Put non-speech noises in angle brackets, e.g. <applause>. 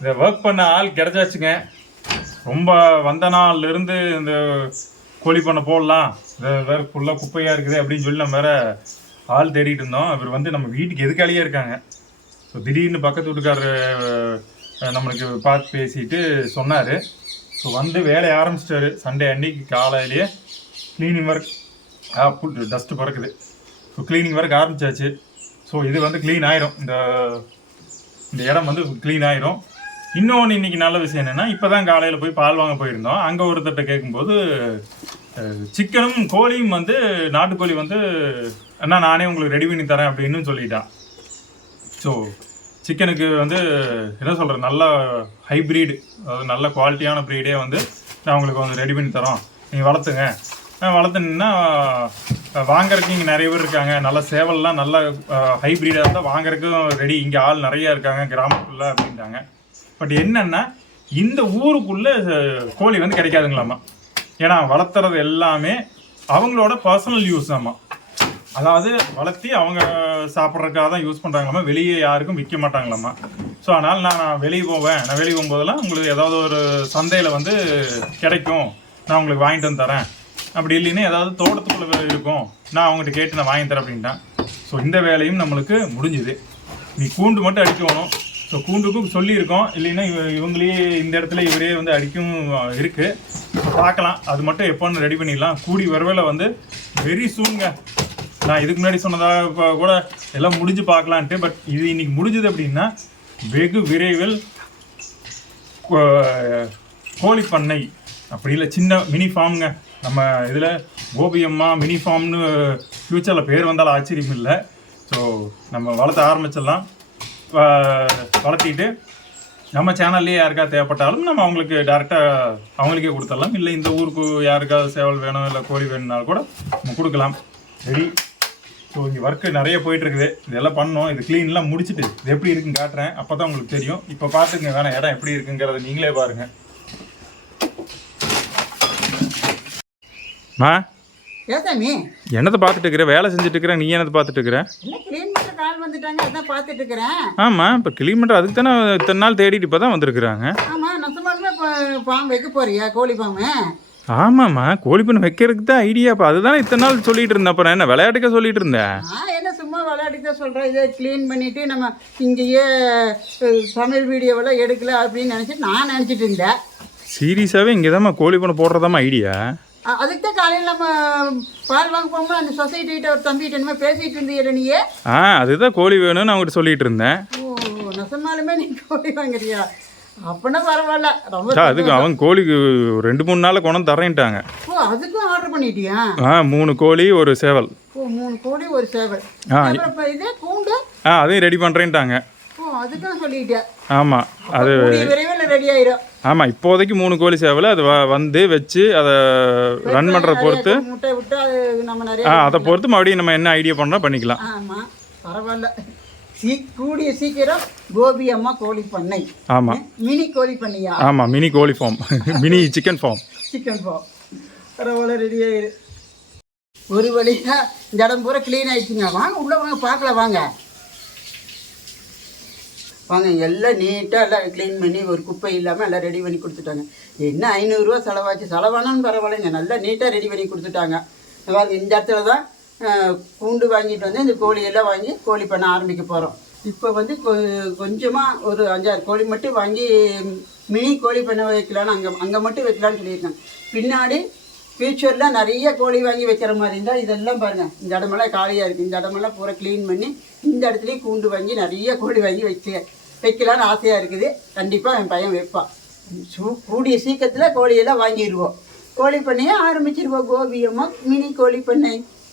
இந்த ஒர்க் பண்ண ஆள் கிடச்சாச்சுங்க. ரொம்ப வந்த நாள்ல இருந்து இந்த கோழி பண்ண போடலாம். இந்த வேறு ஃபுல்லாக குப்பையாக இருக்குது அப்படின்னு சொல்லி நம்ம வேற ஆள் தேடிட்டு இருந்தோம். இவர் வந்து நம்ம வீட்டுக்கு எதுக்காலேயே இருக்காங்க. ஸோ திடீர்னு பக்கத்து வீட்டுக்காரர் நம்மளுக்கு பார்த்து பேசிட்டு சொன்னார். ஸோ வந்து வேலையை ஆரம்பிச்சிட்டாரு. சண்டே அன்னைக்கு காலையிலேயே க்ளீனிங் ஒர்க் ஃபுல் டஸ்ட்டு பறக்குது. ஸோ க்ளீனிங் ஒர்க் ஆரம்பித்தாச்சு ஸோ இது வந்து க்ளீன் ஆயிரும். இந்த இந்த இடம் வந்து க்ளீன் ஆயிரும். இன்னொன்று இன்னைக்கு நல்ல விஷயம் என்னென்னா இப்போ தான் காலையில் போய் பால் வாங்க போயிருந்தோம். அங்கே ஒருத்தர்கிட்ட கேட்கும்போது சிக்கனும் கோழியும் வந்து நாட்டுக்கோழி வந்து அண்ணா நானே உங்களுக்கு ரெடி பண்ணி தரேன் அப்படின்னு சொல்லிட்டான் ஸோ சிக்கனுக்கு வந்து என்ன சொல்கிறது நல்ல ஹைப்ரீடு அதாவது நல்ல குவாலிட்டியான ப்ரீடே வந்து நான் உங்களுக்கு வந்து ரெடி பண்ணி தரோம். நீங்கள் வளர்த்துங்க. நான் வளர்த்துனீங்கன்னா வாங்குறதுக்கு இங்கே நிறைய பேர் இருக்காங்க. நல்ல சேவல்லாம் நல்ல ஹைப்ரீடாக இருந்தால் வாங்குறதுக்கும் ரெடி இங்கே ஆள் நிறையா இருக்காங்க கிராமத்துக்குள்ள அப்படின்ட்டாங்க. பட் என்னன்னா இந்த ஊருக்குள்ள கோழி வந்து கிடைக்காதுங்களாமா. ஏன்னா வளர்த்துறது எல்லாமே அவங்களோட பர்சனல் யூஸ் ஆமா அதாவது வளர்த்தி அவங்க சாப்பிட்றதுக்காக தான் யூஸ் பண்ணுறாங்களாமா வெளியே யாருக்கும் விற்க மாட்டாங்களாமா. ஸோ அதனால் நான் நான் வெளியே போவேன். நான் வெளியே போகும்போதெல்லாம் உங்களுக்கு ஏதாவது ஒரு சந்தையில் வந்து கிடைக்கும். நான் உங்களுக்கு வாங்கிட்டு வந்து தரேன். அப்படி இல்லைன்னா ஏதாவது தோட்டத்துக்குள்ளே இருக்கும். நான் அவங்ககிட்ட கேட்டு நான் வாங்கி தரேன் அப்படின்ட்டேன். ஸோ இந்த வேலையும் நம்மளுக்கு முடிஞ்சுது. நீ கூண்டு மட்டும் அடிக்கணும். ஸோ கூண்டுக்கும் சொல்லியிருக்கோம். இல்லைன்னா இவ இவங்களே இந்த இடத்துல இவரே வந்து அடிக்கும் இருக்குது பார்க்கலாம். அது மட்டும் எப்போன்னு ரெடி பண்ணிடலாம். கூடி வரவேல வந்து வெரி சூனுங்க நான் இதுக்கு முன்னாடி சொன்னதாக இப்போ கூட எல்லாம் முடிஞ்சு பார்க்கலான்ட்டு பட் இது இன்னைக்கு முடிஞ்சது அப்படின்னா வெகு விரைவில் கோ- கோழி பண்ணை அப்படி இல்லை சின்ன மினி ஃபார்ம்ங்க நம்ம இதில் கோபியம்மா மினி ஃபார்ம்னு ஃப்யூச்சரில் பேர் வந்தாலும் ஆச்சரியம் இல்லை ஸோ நம்ம வளர்த்த ஆரம்பிச்சிடலாம். வளர்த்திட்டு நம்ம சேனல்லே யாருக்கா தேவைப்பட்டாலும் நம்ம அவங்களுக்கு டேரெக்டாக அவங்களுக்கே கொடுத்துடலாம். இல்லை இந்த ஊருக்கு யாருக்காவது சேவல் வேணும் இல்லை கோழி வேணும்னாலும் கூட நம்ம கொடுக்கலாம். சரி ஸோ இங்கே ஒர்க்கு நிறைய போயிட்டு இருக்குது இதெல்லாம் பண்ணோம். இது க்ளீன்லாம் முடிச்சுட்டு இது எப்படி இருக்குன்னு காட்டுறேன். அப்போ தான் உங்களுக்கு தெரியும். இப்போ பார்த்துங்க வேணாம் இடம் எப்படி இருக்குங்கிறத நீங்களே பாருங்க. மா? என்னத்தை பார்த்துட்டு இருக்கிற? வேலை செஞ்சுட்டு இருக்கிற நீ என்னத்தை பார்த்துட்டு இருக்கிற? கால் வந்துட்டாங்க அதான் பார்த்துட்டு இருக்கிறேன் ஆமாம் இப்போ பண்ணுற அதுக்கு தானே இத்தனை நாள் தேடிட்டு இப்போ தான் வந்திருக்கிறாங்க. ஆமாம் நசமாலுமே இப்போ பாம்பு வைக்க போறியா கோழி பாம்பு? ஆமாம்மா கோழி பண்ண வைக்கிறதுக்கு தான் ஐடியா இப்போ. அதுதானே இத்தனை நாள் சொல்லிட்டு இருந்தேன். அப்புறம் என்ன விளையாட்டுக்க சொல்லிட்டு இருந்தேன். நான் என்ன சும்மா விளையாடி தான் சொல்கிறேன் இதை க்ளீன் பண்ணிவிட்டு நம்ம இங்கேயே சமையல் வீடியோவெல்லாம் எடுக்கல அப்படின்னு நினச்சிட்டு நான் நினச்சிட்டு இருந்தேன். சீரியஸாகவே இங்கே தான் கோழி பண்ண போடுறதாம்மா ஐடியா அதுக்கு தான் காலையில் நம்ம பால் வாங்க போகும்போது அந்த சொசைட்டிகிட்ட ஒரு தம்பிகிட்ட என்னமோ பேசிகிட்டு இருந்தீங்க நீயே. ஆ அதுதான் கோழி வேணும்னு அவங்ககிட்ட சொல்லிட்டு இருந்தேன். ஓ நசமாலுமே நீ கோழி வாங்குறியா? அப்பனா பரவாயில்ல ரொம்ப அதுக்கு அவன் கோழிக்கு ரெண்டு மூணு நாளில் கொண்டு தரேன்ட்டாங்க. ஓ அதுக்கும் ஆர்டர் பண்ணிட்டியா? ஆ மூணு கோழி ஒரு சேவல். ஓ மூணு கோழி ஒரு சேவல். ஆ. இப்போ இது கூண்டு ஆ அதையும் ரெடி பண்ணுறேன்ட்டாங்க ஓ அதுக்கும் சொல்லிட்டேன் ஆமாம் அது விரைவில் ரெடி ஆயிரும். ஆமாம் இப்போதைக்கு மூணு கோழி சேவல் அது வந்து வச்சு அதை ரன் பண்ணுறத பொறுத்து ஆ அதை பொறுத்து மறுபடியும் நம்ம என்ன ஐடியா பண்ணால் பண்ணிக்கலாம். ஆமா பரவாயில்ல. சீ கூடிய சீக்கிரம் கோபி அம்மா கோழி பண்ணை. ஆமாம் மினி கோழி பண்ணையா? ஆமாம் மினி கோழி farm <laughs> mini chicken farm chicken farm பரவாயில்ல ரெடி ஆயிரு. ஒரு வழியா இந்த இடம் பூரா க்ளீன் ஆயிடுச்சுங்க. வாங்க உள்ள வாங்க பார்க்கலாம் வாங்க. வாங்க எல்லாம் நீட்டாக எல்லாம் க்ளீன் பண்ணி ஒரு குப்பை இல்லாமல் எல்லாம் ரெடி பண்ணி கொடுத்துட்டாங்க. என்ன ஐநூறுரூவா செலவாச்சு? செலவானாலும் பரவாயில்லைங்க. நல்லா நீட்டாக ரெடி பண்ணி கொடுத்துட்டாங்க. பாருங்க இந்த இடத்துல தான் கூண்டு வாங்கிட்டு வந்து இந்த கோழியெல்லாம் வாங்கி கோழி பண்ண ஆரம்பிக்க போகிறோம் இப்போ வந்து கொஞ்சமாக ஒரு அஞ்சாறு கோழி மட்டும் வாங்கி மினி கோழி பண்ண வைக்கலான்னு அங்கே அங்கே மட்டும் வைக்கலான்னு சொல்லியிருக்காங்க. பின்னாடி ஃப்யூச்சரில் நிறைய கோழி வாங்கி வைக்கிற மாதிரி இருந்தால் இதெல்லாம் பாருங்கள் இந்த இடமெல்லாம் காலியாக இருக்குது இந்த இடமெல்லாம் பூரா க்ளீன் பண்ணி இந்த இடத்துலையும் கூண்டு வாங்கி நிறைய கோழி வாங்கி வச்சு வைக்கலான்னு ஆசையாக இருக்குது. கண்டிப்பாக என் பையன் வைப்பான். சூ கூடிய சீக்கிரத்தில் கோழியெல்லாம் வாங்கிடுவோம். கோழி பண்ணையை ஆரம்பிச்சிருவோம். கோபியம்மா மினி கோழி பண்ணை.